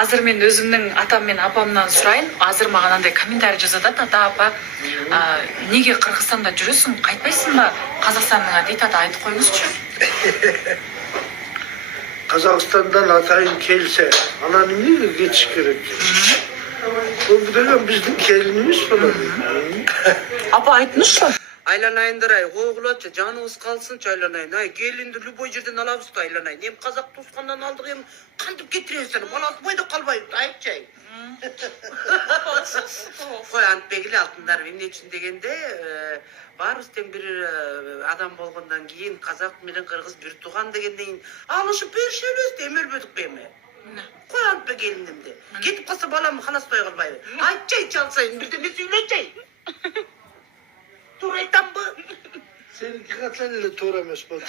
Азыр мен өзімнің атам мен апамнан сұрайын. Азыр маған андай комментарий жазады, ата апа, неге Қырғызстанда жүресің, қайтпайсың ба Қазақстаныңа дейді, ата айтып қойыңызшы. Қазақстандан атайын келсе, ананы неге кетіш керек? Бұл деген біздің келініміз болады. Апа айтыңызшы. Айланайындар ай, қоғылатшы, жаныңыз қалсыншы айланайын. Ай, келінді любой жерден алабыз да айланайын. Ем қазақ туысқандан алдық, ем қантып кетіресің. Баласы бойда қалбайып, айтшы ай. Қой, Антбегілі алтындар, мен үшін дегенде, барыстен бір адам болғандан кейін, қазақ менен қырғыз бір туған дегенден алышып берші өлесті, емелбедік беме. Қой, Антбек еліндімде. Кетіп қалса баламы қаластай қалбайы. Айтшы ай, çalsayın, bir de ne söyleyeceğim. Tuğray'dan mı? Seninki kaç elinde tuğramış bolsun.